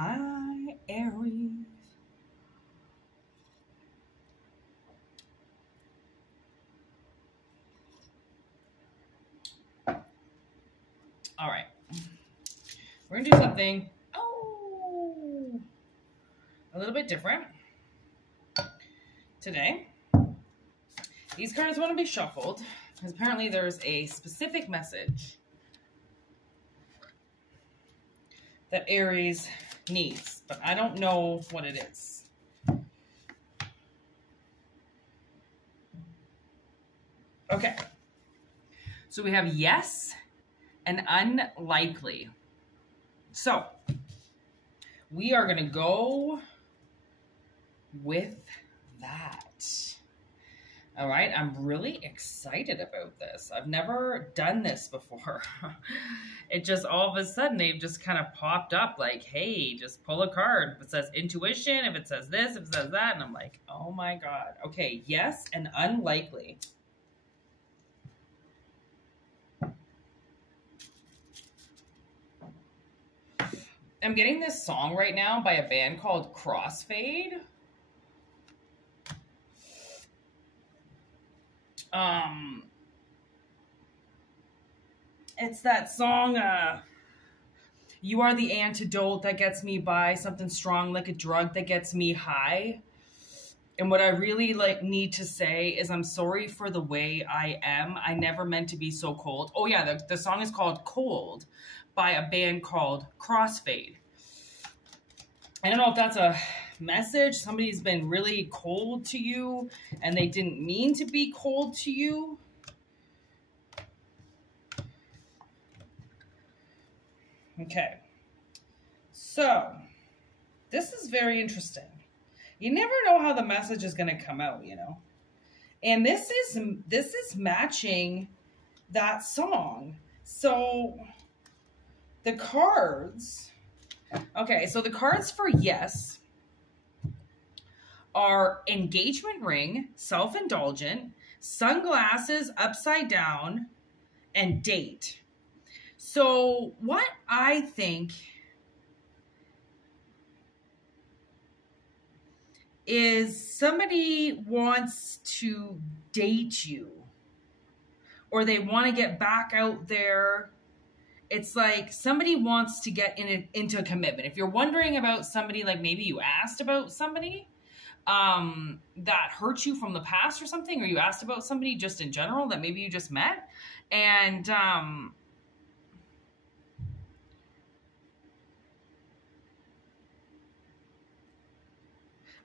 Hi, Aries. All right. We're going to do something a little bit different today. These cards want to be shuffled because apparently there's a specific message that Aries needs, but I don't know what it is. Okay. So we have yes and unlikely. So we are going to go with that. All right. I'm really excited about this. I've never done this before. It just all of a sudden they've just kind of popped up like, hey, just pull a card. If it says intuition, if it says this, if it says that. And I'm like, oh my God. Okay. Yes and unlikely. I'm getting this song right now by a band called Crossfade. It's that song, you are the antidote that gets me by, something strong like a drug that gets me high. And what I really need to say is I'm sorry for the way I am. I never meant to be so cold. Oh yeah, the song is called Cold by a band called Crossfade. I don't know if that's a message. Somebody's been really cold to you and they didn't mean to be cold to you. Okay. So, this is very interesting. You never know how the message is going to come out, you know. And this is matching that song. So, the cards, okay, so the cards for yes are engagement ring, self-indulgent, sunglasses upside down, and date. So what I think is somebody wants to date you or they want to get back out there. It's like somebody wants to get into a commitment. If you're wondering about somebody, like maybe you asked about somebody that hurt you from the past or something, or you asked about somebody just in general that maybe you just met. And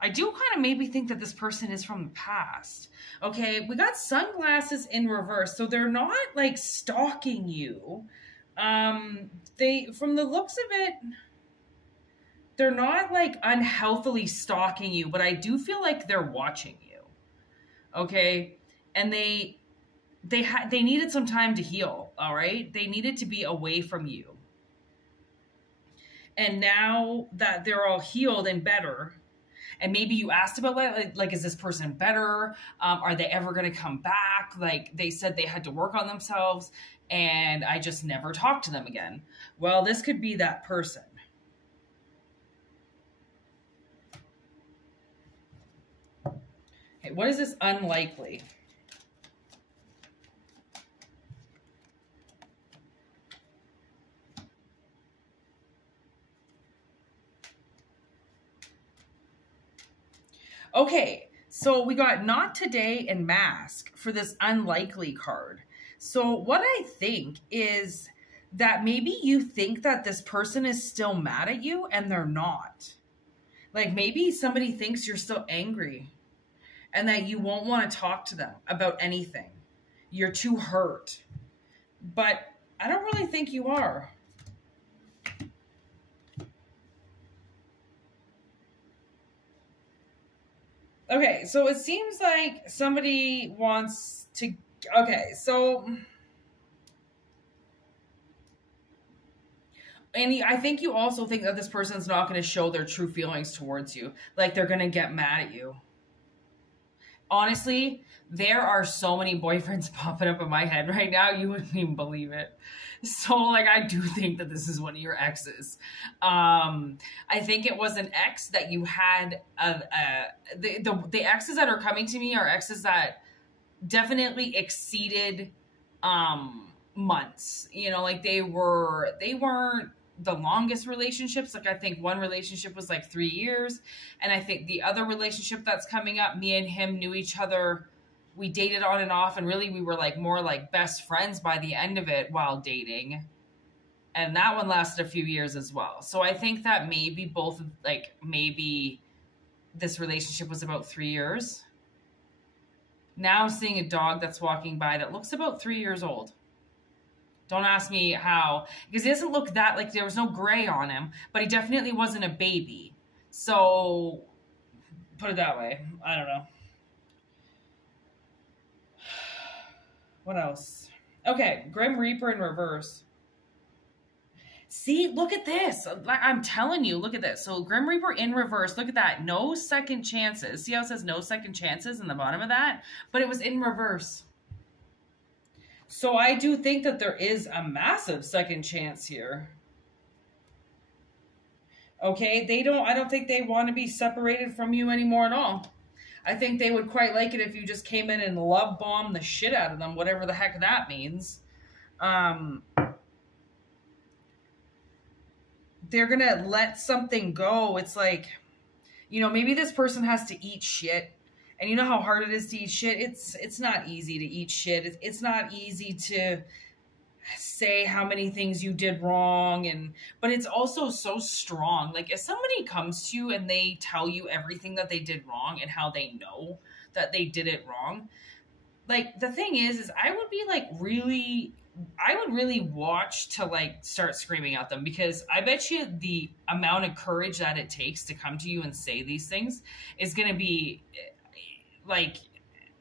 I do kind of maybe think that this person is from the past. Okay, we got sunglasses in reverse. So they're not like stalking you. From the looks of it, they're not like unhealthily stalking you, but I do feel like they're watching you. Okay. And they needed some time to heal. All right. They needed to be away from you. And now that they're all healed and better, and maybe you asked about like, is this person better? Are they ever going to come back? Like they said they had to work on themselves and I just never talked to them again. Well, this could be that person. Okay, what is this unlikely? Okay, so we got not today and mask for this unlikely card. So what I think is that maybe you think that this person is still mad at you and they're not. Like maybe somebody thinks you're still angry and that you won't want to talk to them about anything. You're too hurt. But I don't really think you are. Okay, so it seems like somebody wants to... Okay, so... And I think you also think that this person's not going to show their true feelings towards you. Like they're going to get mad at you. Honestly, there are so many boyfriends popping up in my head right now, you wouldn't even believe it. So, like, I do think that this is one of your exes. I think it was an ex that you had. The exes that are coming to me are exes that definitely exceeded months. You know, like they weren't the longest relationships. Like I think one relationship was like 3 years, and I think the other relationship that's coming up, me and him knew each other. We dated on and off, and really we were like more like best friends by the end of it while dating. And that one lasted a few years as well. So I think that maybe maybe this relationship was about 3 years. Now I'm seeing a dog that's walking by that looks about 3 years old. Don't ask me how, because he doesn't look that, like there was no gray on him, but he definitely wasn't a baby. So put it that way. I don't know. What else? Okay, Grim Reaper in reverse. See, look at this. I'm telling you, look at this. So Grim Reaper in reverse, look at that. No second chances. See how it says no second chances in the bottom of that? But it was in reverse. So I do think that there is a massive second chance here. Okay, I don't think they want to be separated from you anymore at all. I think they would quite like it if you just came in and love bombed the shit out of them, whatever the heck that means. They're going to let something go. It's like, you know, maybe this person has to eat shit. And you know how hard it is to eat shit? It's not easy to eat shit. It's not easy to say how many things you did wrong, but it's also so strong. Like if somebody comes to you and they tell you everything that they did wrong and how they know that they did it wrong, like the thing is I would be like I would really watch to like start screaming at them, because I bet you the amount of courage that it takes to come to you and say these things is going to be like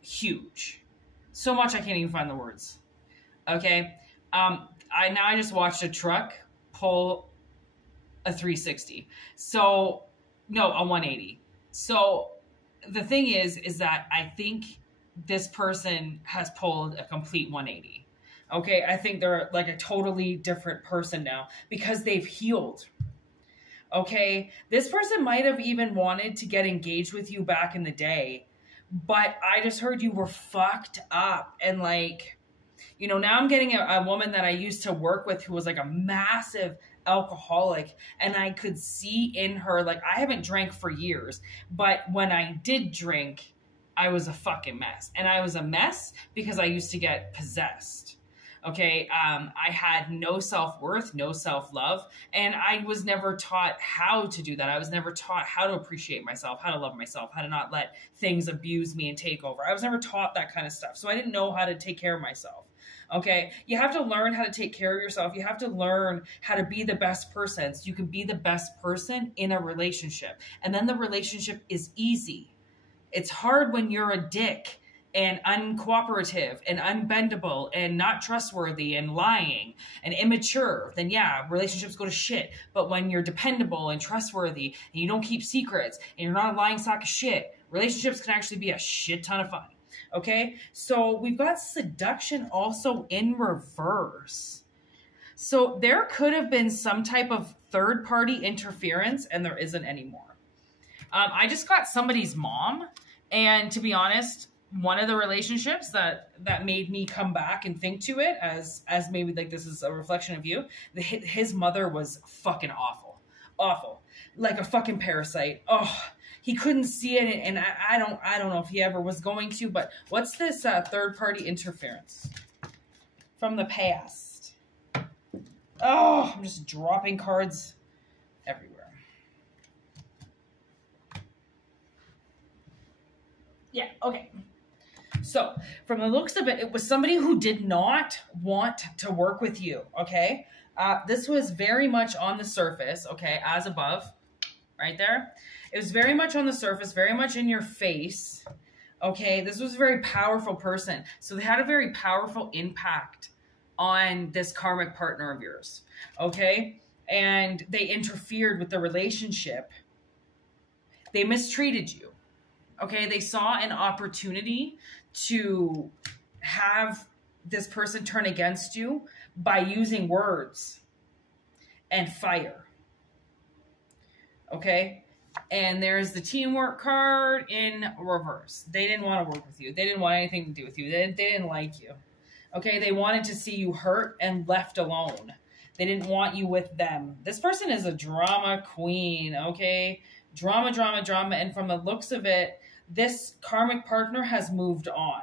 huge. So much I can't even find the words. Okay. I just watched a truck pull a 360. So no, a 180. So the thing is that I think this person has pulled a complete 180. Okay. I think they're like a totally different person now because they've healed. Okay. This person might have even wanted to get engaged with you back in the day, but I just heard you were fucked up. And like, you know, now I'm getting a woman that I used to work with who was like a massive alcoholic, and I could see in her, like, I haven't drank for years, but when I did drink, I was a fucking mess. And I was a mess because I used to get possessed. Okay. I had no self-worth, no self-love, and I was never taught how to do that. I was never taught how to appreciate myself, how to love myself, how to not let things abuse me and take over. I was never taught that kind of stuff. So I didn't know how to take care of myself. Okay. You have to learn how to take care of yourself. You have to learn how to be the best person so you can be the best person in a relationship. And then the relationship is easy. It's hard when you're a dick and uncooperative and unbendable and not trustworthy and lying and immature. Then yeah, relationships go to shit. But when you're dependable and trustworthy and you don't keep secrets and you're not a lying sack of shit, relationships can actually be a shit ton of fun. Okay, so we've got seduction also in reverse. So there could have been some type of third-party interference, and there isn't anymore. I just got somebody's mom, and to be honest, one of the relationships that made me come back and think to it as maybe like this is a reflection of you, his mother was fucking awful, like a fucking parasite. Oh. He couldn't see it, and I don't know if he ever was going to, but what's this third-party interference from the past? Oh, I'm just dropping cards everywhere. Yeah, okay. So, from the looks of it, it was somebody who did not want to work with you, okay? This was very much on the surface, okay, as above, right there. It was very much on the surface, very much in your face. Okay, this was a very powerful person. So they had a very powerful impact on this karmic partner of yours. Okay, and they interfered with the relationship. They mistreated you. Okay, they saw an opportunity to have this person turn against you by using words and fire. Okay, and there's the teamwork card in reverse. They didn't want to work with you. They didn't want anything to do with you. They didn't like you. Okay, they wanted to see you hurt and left alone. They didn't want you with them. This person is a drama queen, okay? Drama, drama, drama. And from the looks of it, this karmic partner has moved on,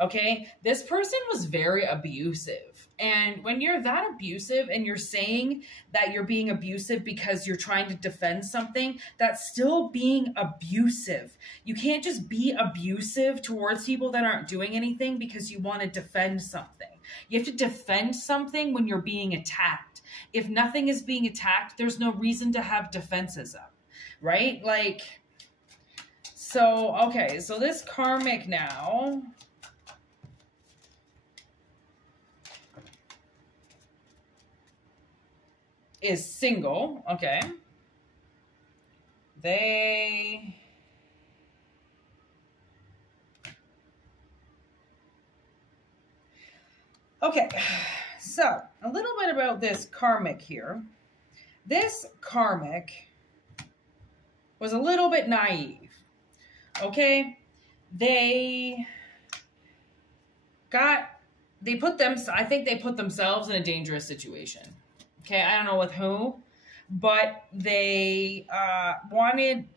okay? This person was very abusive. And when you're that abusive and you're saying that you're being abusive because you're trying to defend something, that's still being abusive. You can't just be abusive towards people that aren't doing anything because you want to defend something. You have to defend something when you're being attacked. If nothing is being attacked, there's no reason to have defenses up, right? Like, so, okay, so this karmic now is single, okay? Okay, so a little bit about this karmic here. This karmic was a little bit naive, okay? I think they put themselves in a dangerous situation. Okay, I don't know with who, but they wanted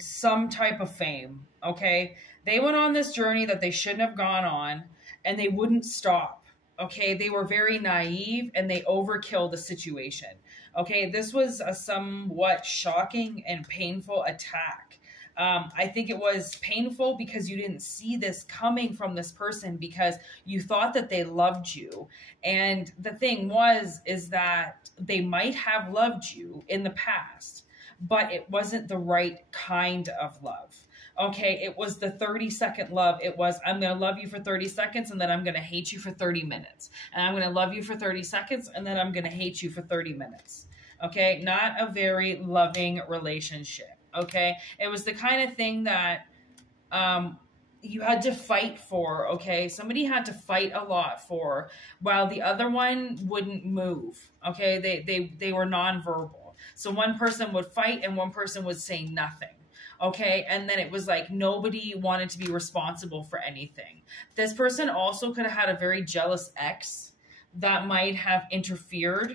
some type of fame, okay? They went on this journey that they shouldn't have gone on, and they wouldn't stop, okay? They were very naive, and they overkilled the situation, okay? This was a somewhat shocking and painful attack. I think it was painful because you didn't see this coming from this person because you thought that they loved you. And the thing is that they might have loved you in the past, but it wasn't the right kind of love. Okay, it was the 30-second love. It was, I'm going to love you for 30 seconds and then I'm going to hate you for 30 minutes. And I'm going to love you for 30 seconds and then I'm going to hate you for 30 minutes. Okay, not a very loving relationship. Okay, it was the kind of thing that you had to fight for, okay? Somebody had to fight a lot for, while the other one wouldn't move, okay? They were nonverbal. So one person would fight and one person would say nothing, okay? And then it was like nobody wanted to be responsible for anything. This person also could have had a very jealous ex that might have interfered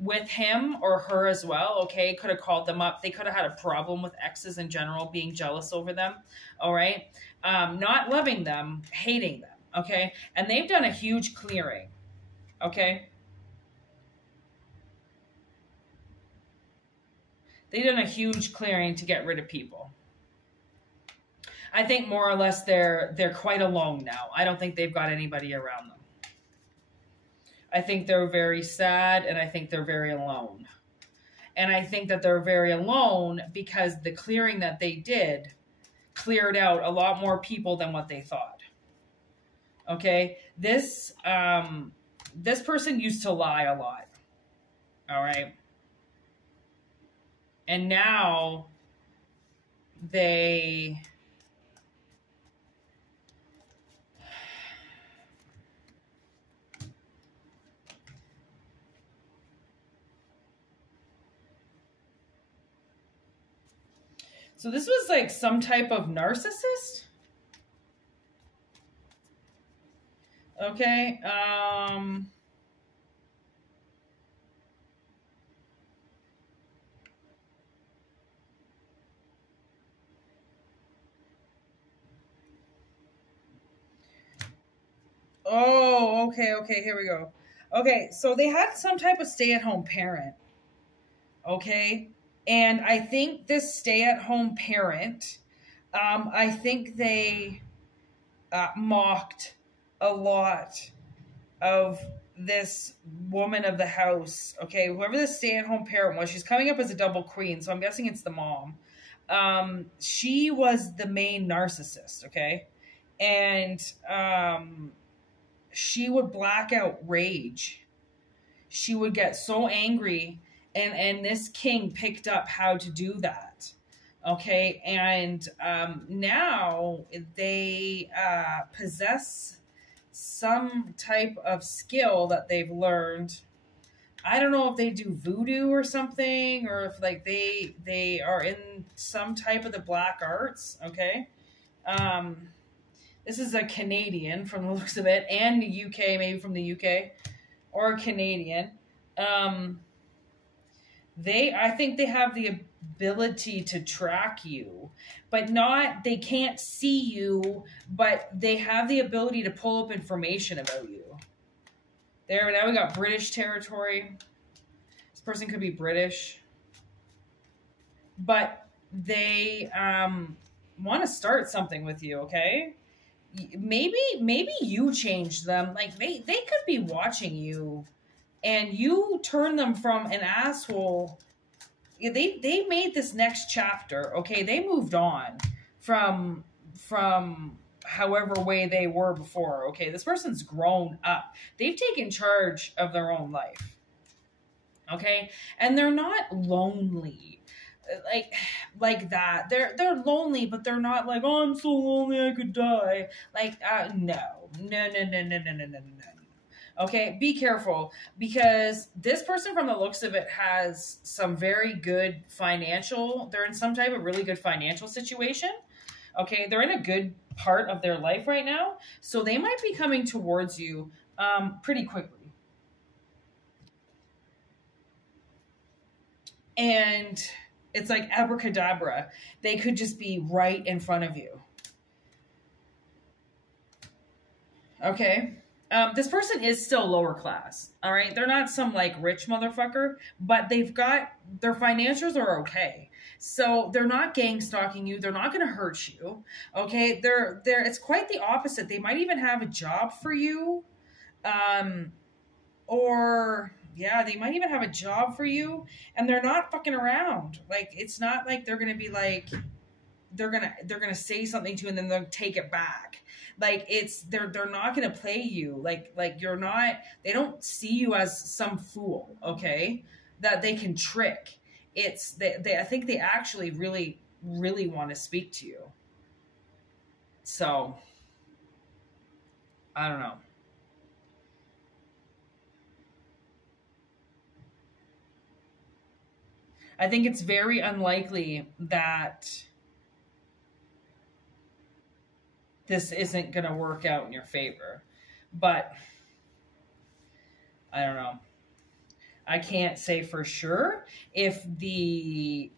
with him or her as well, okay? Could have called them up. They could have had a problem with exes in general, being jealous over them, all right? Not loving them, hating them, okay? And they've done a huge clearing, okay? They've done a huge clearing to get rid of people. I think more or less they're quite alone now. I don't think they've got anybody around them. I think they're very sad, and I think they're very alone. And I think that they're very alone because the clearing that they did cleared out a lot more people than what they thought. Okay? This person used to lie a lot. All right? And now they... So this was like some type of narcissist. Okay. Oh, okay, here we go. Okay, so they had some type of stay-at-home parent. Okay. And I think this stay-at-home parent, I think they mocked a lot of this woman of the house. Okay, whoever the stay-at-home parent was, she's coming up as a double queen, so I'm guessing it's the mom. She was the main narcissist, okay? And she would black out rage. She would get so angry. And this king picked up how to do that, Okay, and now they possess some type of skill that they've learned. I don't know if they do voodoo or something, or if like they are in some type of the black arts. Okay, this is a Canadian from the looks of it, and the UK, maybe from the UK or Canadian. I think they have the ability to track you, but they can't see you, but they have the ability to pull up information about you. There, now we got British territory. This person could be British, but they want to start something with you, okay? Maybe you change them. Like they could be watching you and you turn them from an asshole. They made this next chapter, okay? They moved on from however way they were before, okay? This person's grown up. They've taken charge of their own life, okay? And they're not lonely like that. They're lonely, but they're not like, oh, I'm so lonely I could die. Like, no. Okay, be careful, because this person from the looks of it has some very good they're in some type of really good financial situation. Okay, they're in a good part of their life right now, so they might be coming towards you pretty quickly. And it's like abracadabra. They could just be right in front of you. Okay. This person is still lower class. All right. They're not some like rich motherfucker, but their financials are okay. So they're not gang stalking you. They're not going to hurt you. Okay. It's quite the opposite. They might even have a job for you. They might even have a job for you, and they're not fucking around. Like, it's not like they're going to be like, they're going to say something to you and then they'll take it back. Like, they're not going to play you. Like you're not, they don't see you as some fool, okay, that they can trick. I think they actually really, really want to speak to you. So, I don't know. I think it's very unlikely that this isn't going to work out in your favor. But I don't know. I can't say for sure if the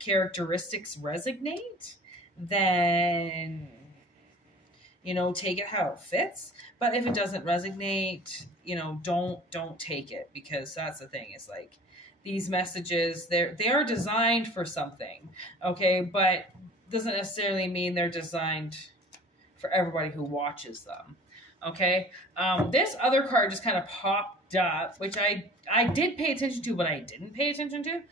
characteristics resonate, then, take it how it fits. But if it doesn't resonate, don't take it, because that's the thing. Is like, these messages, they are designed for something, okay? But doesn't necessarily mean they're designed for everybody who watches them, okay? This other card just kind of popped up, which I did pay attention to, but I didn't pay attention to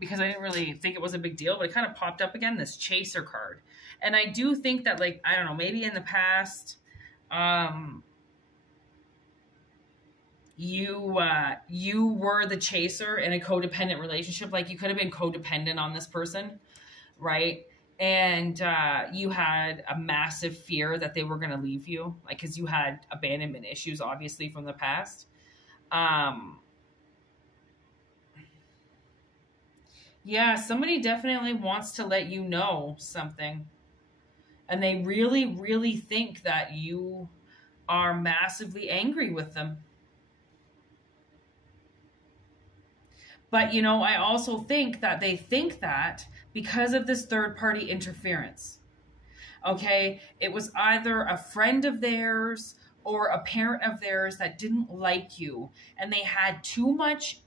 because I didn't really think it was a big deal, but it kind of popped up again, this Chaser card. And I do think that, like, I don't know, maybe in the past, you were the chaser in a codependent relationship. Like, you could have been codependent on this person, right? And you had a massive fear that they were going to leave you, like, because you had abandonment issues, obviously, from the past. Yeah, somebody definitely wants to let you know something. And they really, really think that you are massively angry with them. But, I also think that they think that because of this third-party interference, okay? It was either a friend of theirs or a parent of theirs that didn't like you, and they had too much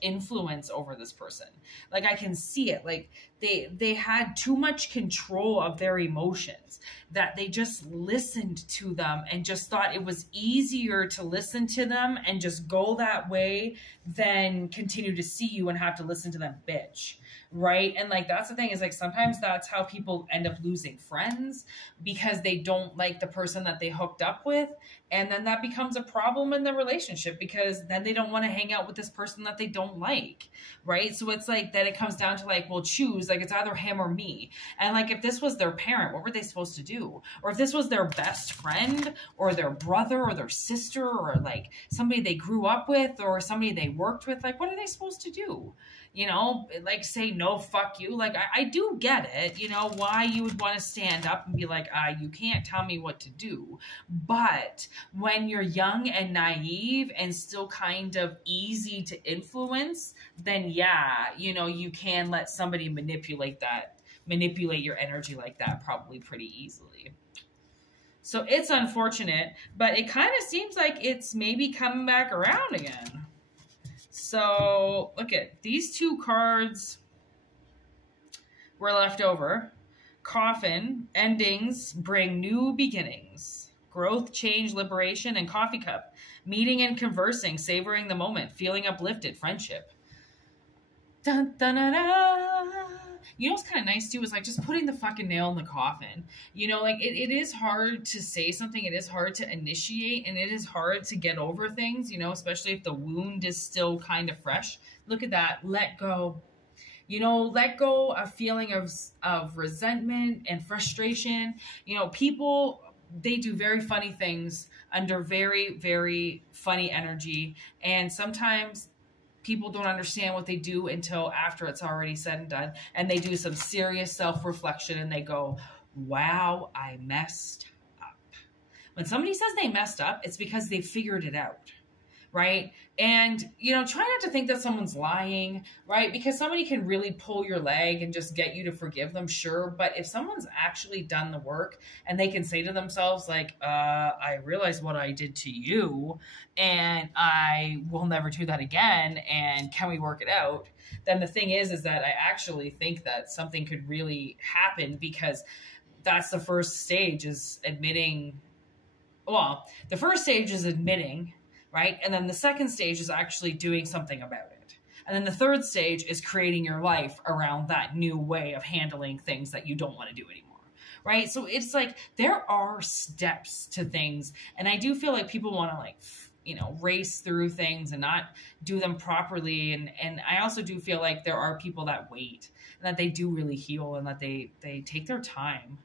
influence over this person. Like, I can see it. Like, they had too much control of their emotions, that they just listened to them and just thought it was easier to listen to them and just go that way than continue to see you and have to listen to them bitch, right? And like, that's the thing, is like, sometimes that's how people end up losing friends, because they don't like the person that they hooked up with. And then that becomes a problem in the relationship, because then they don't want to hang out with this person that they don't like, right? So it's like, then it comes down to like, well, choose, like, it's either him or me. And like, if this was their parent, what were they supposed to do? Or if this was their best friend or their brother or their sister, or like somebody they grew up with or somebody they worked with, like, what are they supposed to do? You know, like, say, no, fuck you. Like, I do get it, you know, why you would want to stand up and be like, you can't tell me what to do. But when you're young and naive and still kind of easy to influence, then yeah, you know, you can let somebody manipulate your energy like that probably pretty easily. So it's unfortunate, but it kind of seems like it's maybe coming back around again. So look at these two cards were left over. Coffin, endings bring new beginnings. Growth, change, liberation, and coffee cup. Meeting and conversing, savoring the moment, feeling uplifted, friendship. Dun, dun, dun, dun. You know what's kind of nice too is like just putting the fucking nail in the coffin. You know, like it is hard to say something. It is hard to initiate, and it is hard to get over things, you know, especially if the wound is still kind of fresh. Look at that. Let go. You know, let go a feeling of resentment and frustration. You know, people, they do very funny things under very, very funny energy. And sometimes people don't understand what they do until after it's already said and done. And they do some serious self-reflection and they go, wow, I messed up. When somebody says they messed up, it's because they figured it out, right? And, you know, try not to think that someone's lying, right? Because somebody can really pull your leg and just get you to forgive them, sure. But if someone's actually done the work and they can say to themselves, like, I realize what I did to you and I will never do that again, and can we work it out? Then the thing is that I actually think that something could really happen, because that's the first stage, is admitting. Well, the first stage is admitting, right? And then the second stage is actually doing something about it. And then the third stage is creating your life around that new way of handling things that you don't want to do anymore, right? So it's like, there are steps to things. And I do feel like people want to, like, you know, race through things and not do them properly. And I also do feel like there are people that wait, and that they do really heal, and that they take their time.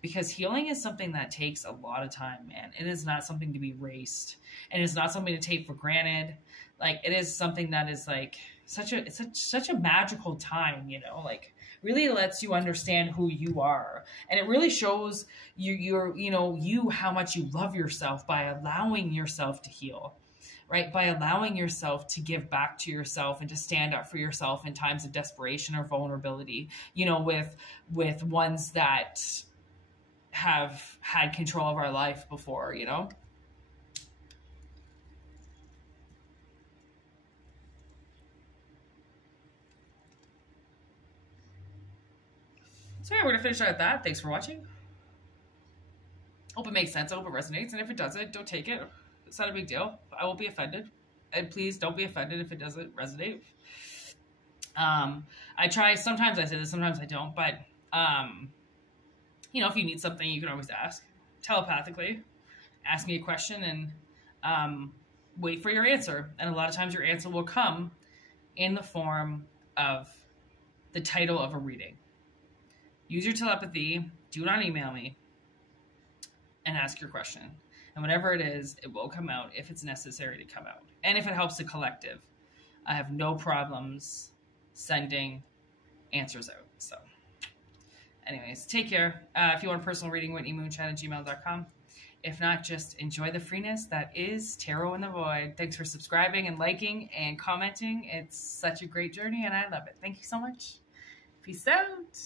Because healing is something that takes a lot of time, man. It is not something to be raced, and it's not something to take for granted. Like, it is something that is like such a magical time, you know, like really lets you understand who you are. And it really shows you how much you love yourself by allowing yourself to heal, right? By allowing yourself to give back to yourself and to stand up for yourself in times of desperation or vulnerability, you know, with ones that have had control of our life before, you know? So yeah, we're gonna finish out at that. Thanks for watching. Hope it makes sense. I hope it resonates. And if it doesn't, don't take it. It's not a big deal. I won't be offended. And please don't be offended if it doesn't resonate. I try, sometimes I say this, sometimes I don't, but you know, if you need something, you can always ask telepathically. Ask me a question and wait for your answer. And a lot of times your answer will come in the form of the title of a reading. Use your telepathy. Do not email me. And ask your question. And whatever it is, it will come out if it's necessary to come out. And if it helps the collective, I have no problems sending answers out. So anyways, take care. If you want a personal reading, whitneymoonshine@gmail.com. If not, just enjoy the freeness that is Tarot in the Void. Thanks for subscribing and liking and commenting. It's such a great journey, and I love it. Thank you so much. Peace out.